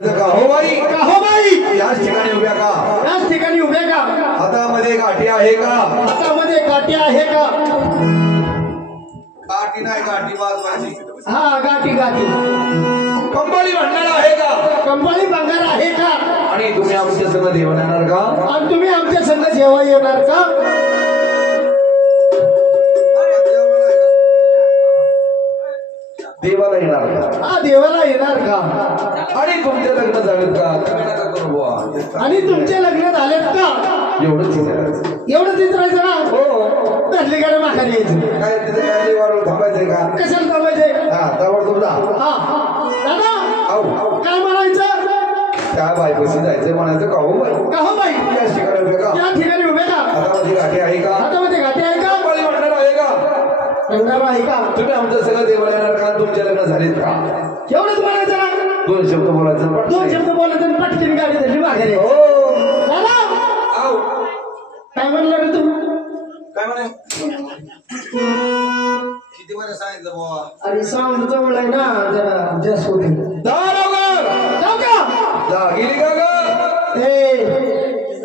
का हो by H ठिकाणी उभ्या का? याच ठिकाणी उभ्या का? हातामध्ये गाठी आहे का? हातामध्ये गाठी आहे का? गाठी नाही, गाठी वाजवायची. हा गाठी गाठी. कंबाळी भंडार आहे का? कंबाळी भंडार आहे का? आणि तुम्ही आमच्या संग जेवण येणार का? आणि तुम्ही आमच्या संग जेवण येणार का? देवाला येणार का? हा देवाला येणार का? आणि तुमचे लग्न झालेत का? तुम्ही नका करू बुवा. आणि तुमचे लग्न झालेत का? एवढंच एवढंच विचारायचं ना? हो. धरली गाडी माघारी यायचं. काय तिथे काय देवाला थांबायचंय का? कशाला थांबायचे? हा ताबडतोब जा. हा दादा आऊ काय म्हणायचं? काय बायकोशी जायचं म्हणायचं का हो बाई? का हो बाई याच ठिकाणी उभे का? या ठिकाणी उभे का? हातामध्ये गाठी आहे का? हातामध्ये गाठी आहे का? कंबाळी भंडार आहे का? भंडार आहे का? तुम्ही आमचं सगळं देवाला येणार का? तुमचे लग्न झालेत का? एवढंच म्हणायचं ना? दोन शब्द बोलायचं. दोन शब्द बोलायचं आणि पटकन गाडी धरली माघारी. हो. दादा आऊ काय म्हणलं रे तू? काय म्हणे? किती मध्ये सांगितलं बाबा? अरे साऊंड जवळ आहे ना जरा जास्त होते. जा लवकर. जाऊ का? जा गेली का ग?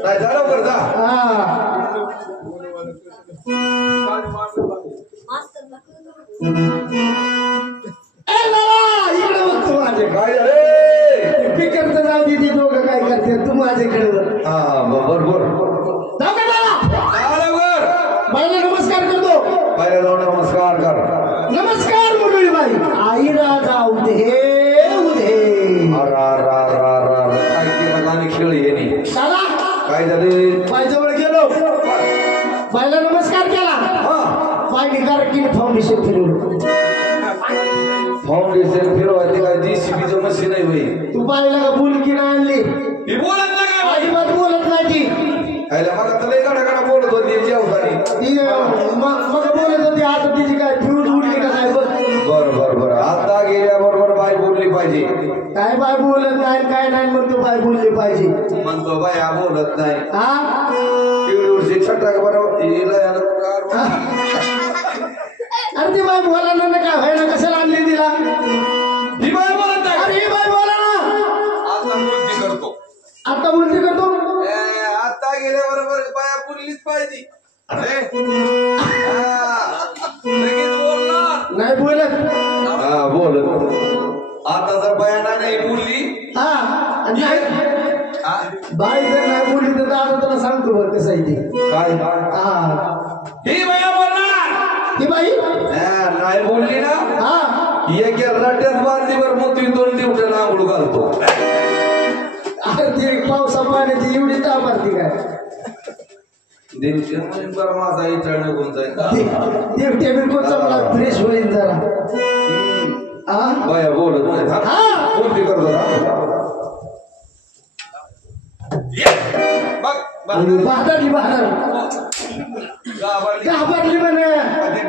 नाही जा लवकर जा. इकडे बघतो माझे काय झाले? पिकरचं जाऊ दे ते दोघं काय करते तू माझ्याकडे बघ. हा बरोबर. जाऊ का दादा? जा लवकर. बाईला नमस्कार करतो. पहिल्या जाऊन नमस्कार कर. नमस्कार मुरळी बाई. आईला जाऊ दे उदे. काय केलं गाणी खेळ येणे. दादा काय झाले? बाईजवळ गेलो. बाईला नमस्कार केला. बाई निकारकीन फाउंडेशन फिरवलं. फाउंडेशन फिरवायचे काय? JCBचं मशीन आहे बाई. तू बाईला का बुलकी नाही आणली? मी बोलत नाही काय? अजिबात बोलत नाही ती. आयला मग आता लय गाडा बोलत होती याची अवतारी. ती मग बोलत होती आता तिची काय फिरून उडली का काय बघ. बर आता गेल्याबरोबर बाय बोलली पाहिजे. काय बाय बोलत नाही काय नाही म्हणतो बाय बोलली पाहिजे म्हणतो बाया बोलत नाही. हा एवढी छटाक बरोबर अरे ती बाय बोला ना काय व्हायला कशाला आणली तिला? ही बाय बोलत नाही. अरे ही बाय बोला ना. आता बोलती करतो. आता बोलती करतो. आता गेल्याबरोबर बाया बोललीच पाहिजे. नाही बोलत. हा बोलत. आता जर बाया नाही बोलली हा बाई जर नाही बोलली तर दादा तुला सांगतो बरं कसं आहे ते. काय? हा ही बाया बोलणार. ती बाई नाही बोलली ना हा एक रट्यात बांधलीवर मोठी दोन दिवसाला आंघोळ घालतो. अरे ती पावसा पाण्याची एवढी तापारती काय? बरं माझा इथं निघून जाईल. देवट्या बिलकुल चांगला फ्रेश होईल जरा. बाया बोलत नाही. कोणती करतो बहादरली घाबरली म्हणे.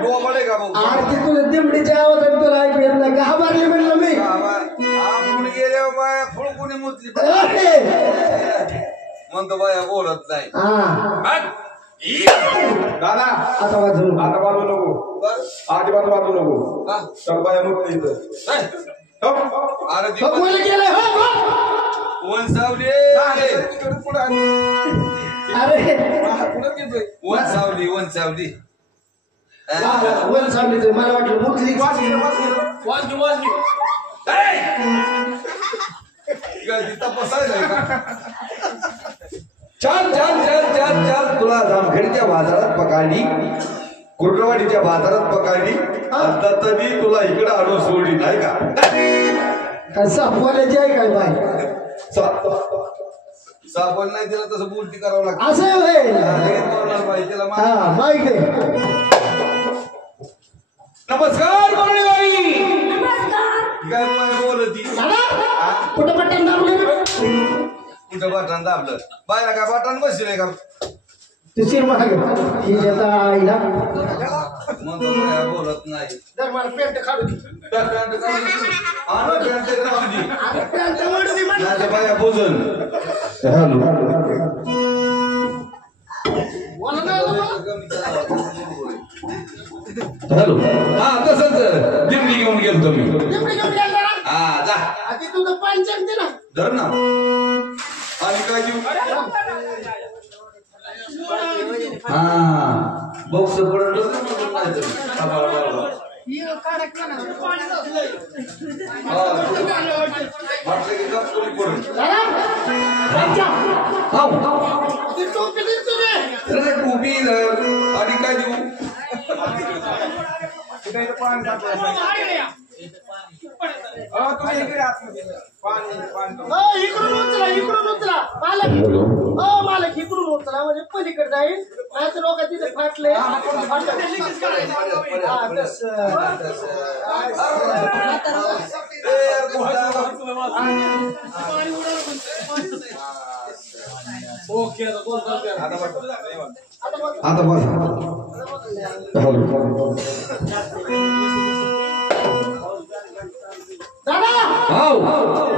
डोबळे का आरती तुला दिमडीच्या आवाजात तुला ऐकू येत नाही. घाबरली म्हणलं मी. गेल्या बाया फुळकुणी मुतली म्हणतो बाया बोलत नाही. दादा आता वाजू नको. अजिबात वाजू नको. तर बाया मुतली कोणी केलं वनसावली अरे वनसावली वन सांगितलं मला वाटलं मुतली. चल तुला जामखेडच्या बाजारात पकडली, कुर्डवाडीच्या बाजारात पकडली. आता तरी तुला इकडं आणून सोडली नाही का? काय सापवाल्याची आहे काय बाय? सापड नाही तिला तसं बोलती करावं लागतं. असं होय. हा माहित आहे. नमस्कार बाई. काय बोलती? कुठं बटन दाबलं? कुठं बटन दाबलं? बायला काय बटन बसले का? तुझी माग ही येता आईला म्हणतो काय बोलत नाही. जर मला पेंट काढू दे. बाया बोजन. हॅलो हा तसंच दिमडी घेऊन गेलो तुम्ही. दिमडी घेऊन गेला. हा जा. आधी तुझं पाणी सांगते ना. धर ना आणि काय देऊ हा बॉक्स पडलं टोपी आणि काय देऊ इकडून उचला मालक मालक इकडून उचला म्हणजे पलीकडे जाईल नाही तर लोक तिथे फाटले आता बस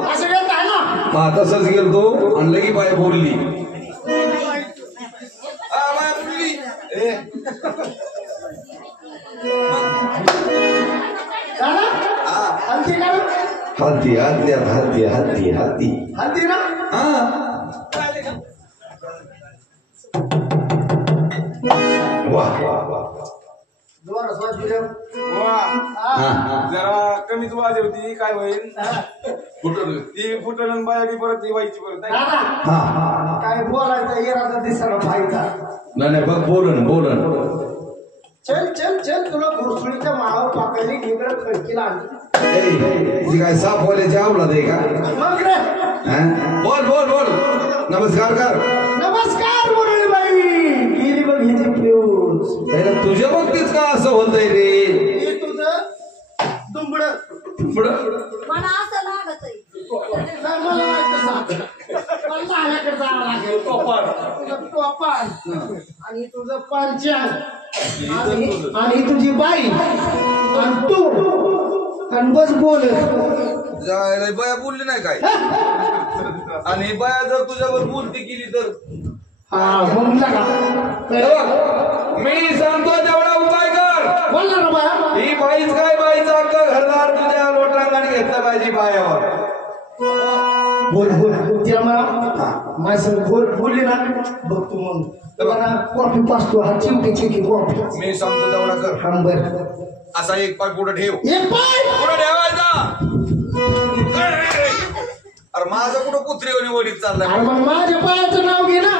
असं येत आहे ना हा तसंच गेलतो आणि लगी बाय बोलली बाय बोलली हत्ती हत्ती हत्ती हत्ती हत्ती हल्दी ना जरा कमीच वाजवती काय होईल ती फुटल बाया परत ती व्हायची परत काय बोलायचं येराचा दिसायला फायदा नाही बघ बोलन बोलन चल चल चल तुला घुरसुळीच्या माळावर पाकळली निगड खडकीला आणली काय साप बोलायची आवडत आहे का मग रे बोल बोल बोल नमस्कार कर नमस्कार मुरळी बाई गेली बघ हिची फ्यूज तुझ्या बाबतीत का असं होतंय रे हे तुझं दुंबड मला असं लागत आहे मला वाटतं मला आल्याकडे जावं लागेल तुझं टोपान आणि तुझं पंचान आणि तुझी बाई आणि तू आणि बस बोलत जायला बाया बोलली नाही काय आणि बाया जर तुझ्यावर बोलती केली तर म्हणला का मी सांगतो तेवढा उपाय कर बोल ना बाया ही बाईच काय बाईचा हक्क घरदार तुझ्या लोटांगाने घेतला पाहिजे बायावर बोल बोल तिला मला माझं बोलली ना बघ तू मग मला कॉफी पाचतो हा चिमटे चिमटी कॉफी मी सांगतो तेवढा कर शंभर असा एक पाय पुढे ठेव एक पाय पुढे ठेवायचा अरे माझं कुठं कुत्रीवणी वडीत चाललाय अरे मग माझ्या पायाचं नाव घे ना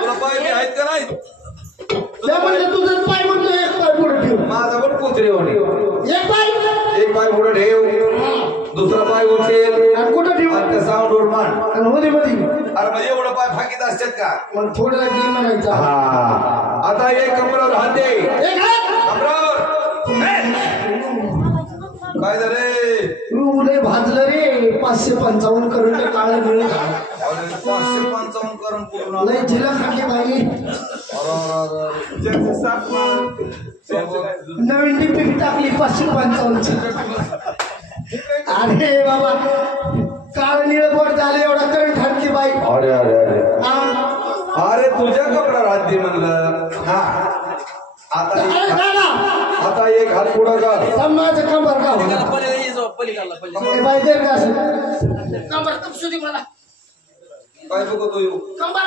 तुला पाय बी आहेत का नाही त्या म्हणजे तुझं पाय म्हणतो एक पाय पुढे ठेव माझा पण कुत्रीवणी एक पाय पुढे ठेव दुसरा पाय उचेल आणि कुठं ठेव आणि त्या साऊंडवर मान आणि मध्ये मध्ये अरे मग एवढं पाय फाकीत असतात का मग थोडं घे म्हणायचा आता एक कमरावर हात दे एक हात कमरावर काय झाले तू लय भाजलं रे 555 करून ते काळं मिळून 555 करून पूर्ण लय जिला खाली बाई नवीन टिपी टाकली 555 ची अरे बाबा काळ निळबोट झाले एवढा करंट हाणली बाई अरे अरे अरे हा. अरे तुझ्या कपड्यावर हात दे म्हणलं हा आता अरे दादा आता एक हात पुढं कर समाज कंबर का बाई दे का असं कंबर तपसुदी मला काय बघतो येऊ कंबर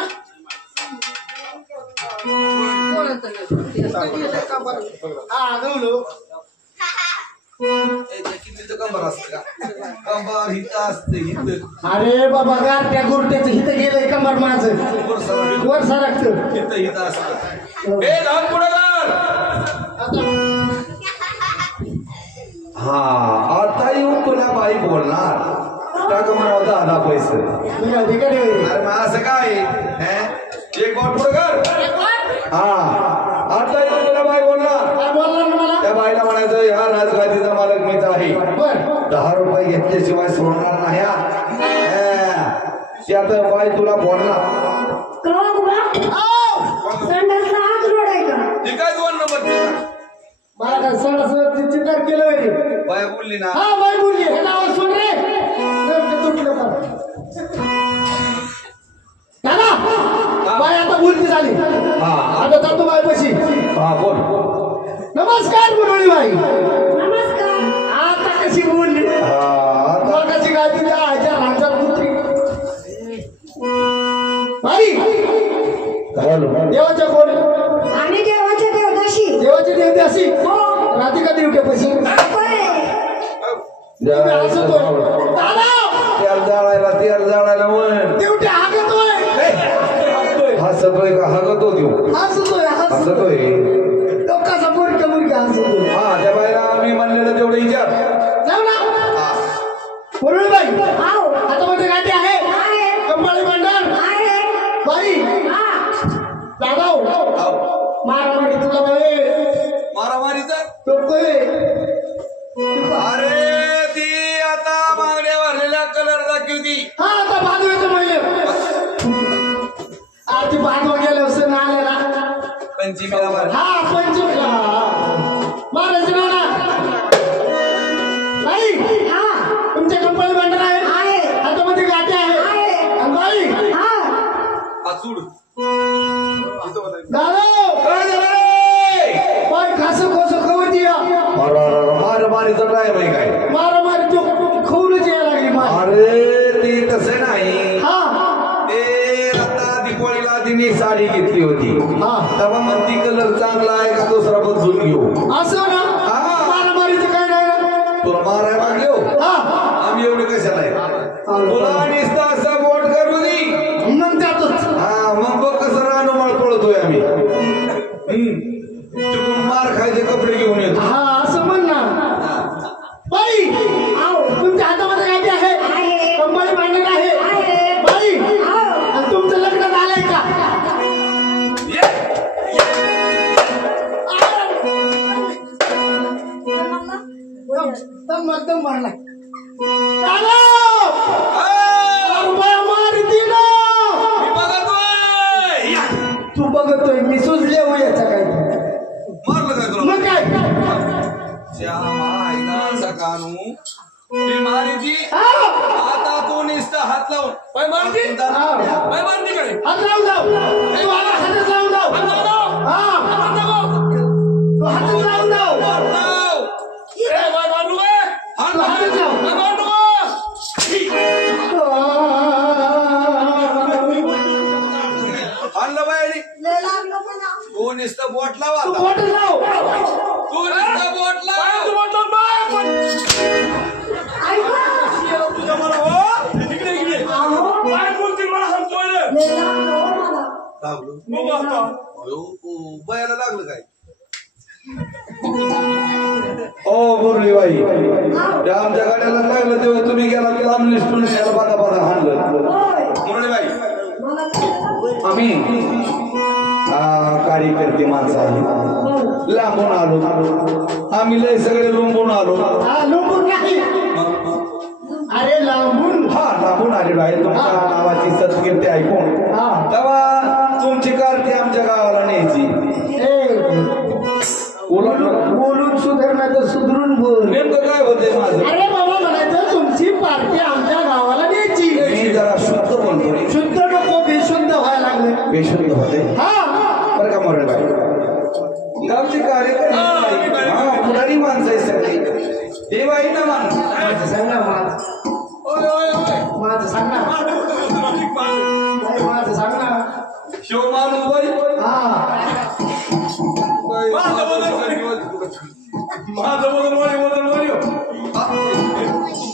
हा गवलो कंबर असते का कंबर हित असते हित अरे बाबा गारट्या गुरट्याचं हिथं गेलंय कंबर माझं वर सरकत हित हित असतं एक हात पुढं कर हा आता येऊन तुला बाई बोलणार टाक म्हणा 10 पैसे अरे मग असं काय एक बोट पुढं कर हा आता येऊन तुला बाई बोलणार त्या बाईला म्हणायचं ह्या राजगादीचा मालक मीच आहे 10 रुपये घेतल्याशिवाय सोडणार नाही ती आता बाई तुला बोलणार ठीक आहे 2 नंबर मला काय सण चिंतन केलं पाहिजे बाय बोलली ना हा बाई बोलली हे नाव सोड रे तुटलं दादा बाई आता बोलती झाली आता जातो बाई पशी हा बोल नमस्कार मुरळी बाई नमस्कार आता कशी बोलली आता कशी काय तिच्या आईच्या राजात पुत्री देवाच्या कोण आम्ही देवाच्या देवदाशी देवाची देवते अशी हो राधिका देवटे पैसे होय. तेल जाळायला म्हण देवटे हागतोय हसतोय का हगतो देऊ हसतोय हसतोय तो कसा मुरका हसतोय हा त्या बाईला आम्ही म्हणलेलं तेवढं विचार जाऊ ना मुरळीबाई आहो हातामध्ये गाठी आहे आहे कंपाळी भांडण आहे बाई हा दादाव मारामारी तुला बाई मारामारीचा टोकतोय अरे ती आता मागण्या भरलेल्या कलर दाखवती हा आता बाजू येतो महिले आरती बाजू गेले असं ना आलेला पंचमीला भर हा पंचमीला महाराज ना बाई हा तुमच्या कंपनी भांडण आहे आहे हातामध्ये गाठी आहे आहे आणि बाई हा आसूड दादा काय झालं रे? बाई खासं खोसं खवती मारामारीचा टाइम आहे काय मारामारी तो खवूनच यायला लागली मार अरे ती तसे नाही हा ते आता दिवाळीला तिने साडी घेतली होती हा तेव्हा मग ती कलर चांगला आहे का दुसरा बदलून घेऊ असं ना हा. मारामारीचं काय नाही ना तुला मारायला मागले हो हा आम्ही एवढे कशाला आहे तुला नुसतं असं बोट करू दे मग त्यातच हा मग बघ कसं रानोमाळ पळतोय आम्ही चुकून मार खायचे कपडे घेऊन येतो हा असं म्हण ना बाई आहो तुमच्या हातामध्ये गाठी आहे आहे कंपनी भांडण आहे आहे बाई आहो आणि तुमचं लग्न झालंय का दम मारला तू बघतोय मी सुजले हो याचा काय मारलं काय तुला मग काय सकाळू बिमारीची हा. आता तू नुसतं हात लावून पाय मारती हा. पाय मारती काय हात लावून जाऊ तू आता हातच लावून जाऊ हा तू हातच लावून जाऊ हात लाव. तू हातच लाव आणलं बाई लय लागलं पण आहो. तू नुसतं बोट लाव तू आता. बोटच लाव तू नुसतं बोट लाव ऐका तुझ्या मला हो इकडे इकडे आहो काय बोलतील मला सांगतोय रे. लय लागलं हो मला लागलो मग आता बयाला लागलं काय ओ मुरलीबाई त्या आमच्या गाड्याला लागलं तेव्हा तुम्ही गेला लांब निसटून याला बाधा बाधा हाणलं होय मुरलीबाई मला लागलं. आम्ही कार्यकर्ते माणसं आहे लांबून आलो आम्ही लय सगळे लोंबून आलो हा लोंबून नाही अरे लांबून हा लांबून आलेलो आहे तुमच्या नावाची सत्कीर्ती ऐकून हा तेव्हा तुमची कारती आमच्या गावाला न्यायची बोलून सुधारणा तर सुधरून बोल नेमकं काय होते माझं अरे बाबा म्हणायचं तुमची पार्टी आमच्या गावाला न्यायची मी जरा शुद्ध बोलतो शुद्ध नको बेशुद्ध व्हायला लागले बेशुद्ध होते हा बरं का मोरळबाई गावचे कार्यकर्ते हा पुढारी माणसं आहे सगळी हे बाई ना माणसं माझं सांग ना माझं सांग ना माझं सांग ना शिव माणूस बाई हा माझं बदल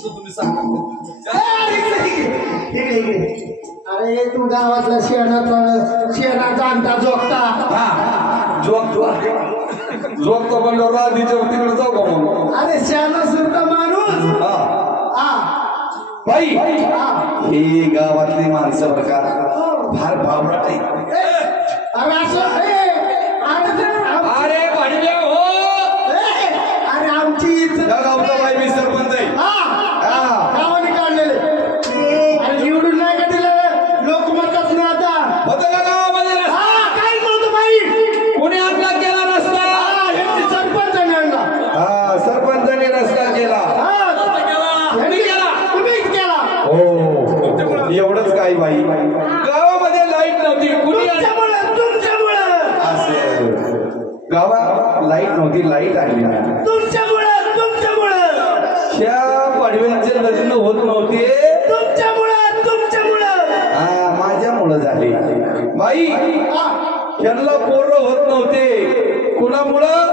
तुम्ही सांगा अरे तू गावातला शेणा जाणता जोगता हा जोगतो म्हणल्यावर आधीच्या तिकडे जाऊ का मग अरे शेणा सुद्धा माणूस हा हा बाई हा. ही गावातली माणसं बरं का फार भावनाट आहे अरे असं अरे भांडले हो अरे आमची इज्जत त्या गावचा बाई मी सरपंच आहे हा गावाने काढलेले अरे निवडून नाही का दिलं लोक म्हणतात ना आता होतं का गावामध्ये रस्ता? हा काहीच नव्हतं बाई कोणी आपला केला रस्ता हा, हे सरपंचाने आणला हा सरपंचाने रस्ता केला हा यांनी केला तुम्हीच केला हो एवढंच काय बाई गावामध्ये लाईट नव्हती कुणी तुमच्यामुळे गावात लाईट नव्हती लाईट आली तुमच्यामुळे त्या पाडव्यांचे लग्न होत नव्हते तुमच्यामुळे माझ्यामुळं माझ्यामुळं झाले बाई. यांना पोरं होत नव्हते कुणामुळं?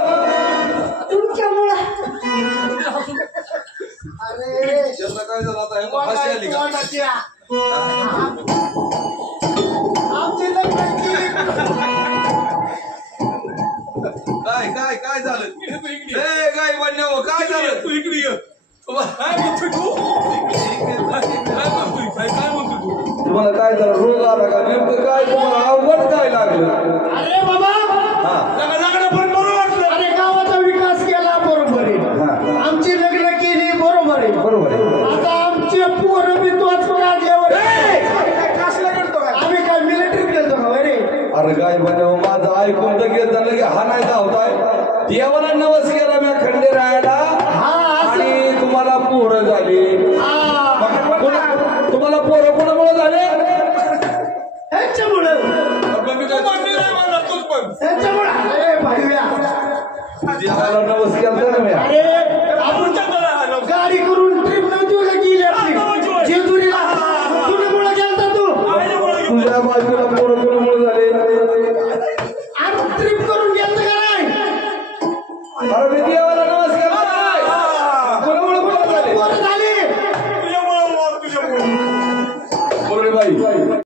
तुमच्यामुळं. अरे यांना काय झालं आता यांना फाशी आली का? आमची लग्न केली. काय झालं? ए काय बनव काय झालं? तू इकडे ये. काय म्हणतो तू? काय म्हणतो तू? तुम्हाला काय झालं? रोग आला का? नेमकं काय तुम्हाला अवघड काय लागलं? अरे बाबा हा लग्न पण बरोबर वाटलं. अरे गावाचा विकास केला बरोबर आहे. हा आमची लग्न केली बरोबर आहे. बरोबर आहे. आता आमचे पोरं बी तोच काढल्यावर कसला करतो काय? आम्ही काय मिलिटरीत गेलतो का अरे? अरे काय बनव माझं ऐकून तर घेत झालं की हा नाही धावताय. देवाला नवस केला मी खंडेरायाला आणि तुम्हाला पोरं झाली. तुम्हाला पोरं कोणामुळे झाले? ह्यांच्यामुळं मी काय मांडली नाही म्हणणार तूच पण. ह्यांच्यामुळं अरे भाईया देवाला नवस केला ना मी. अरे आपण गाडी करून ट्रिप नव्हती का गेली आपली जेजुरीला? कुणामुळं गेलता तू? तुझ्या बाजूला पोरं कोणामुळे झाले? आपण ट्रिप करून गेलता का नाही? अरे मी देवाला नवस केला नाही. कोणामुळे पोरं झाले? पोरं झाली. तुझ्यामुळं तुझ्यामुळं. बोल रे बाई.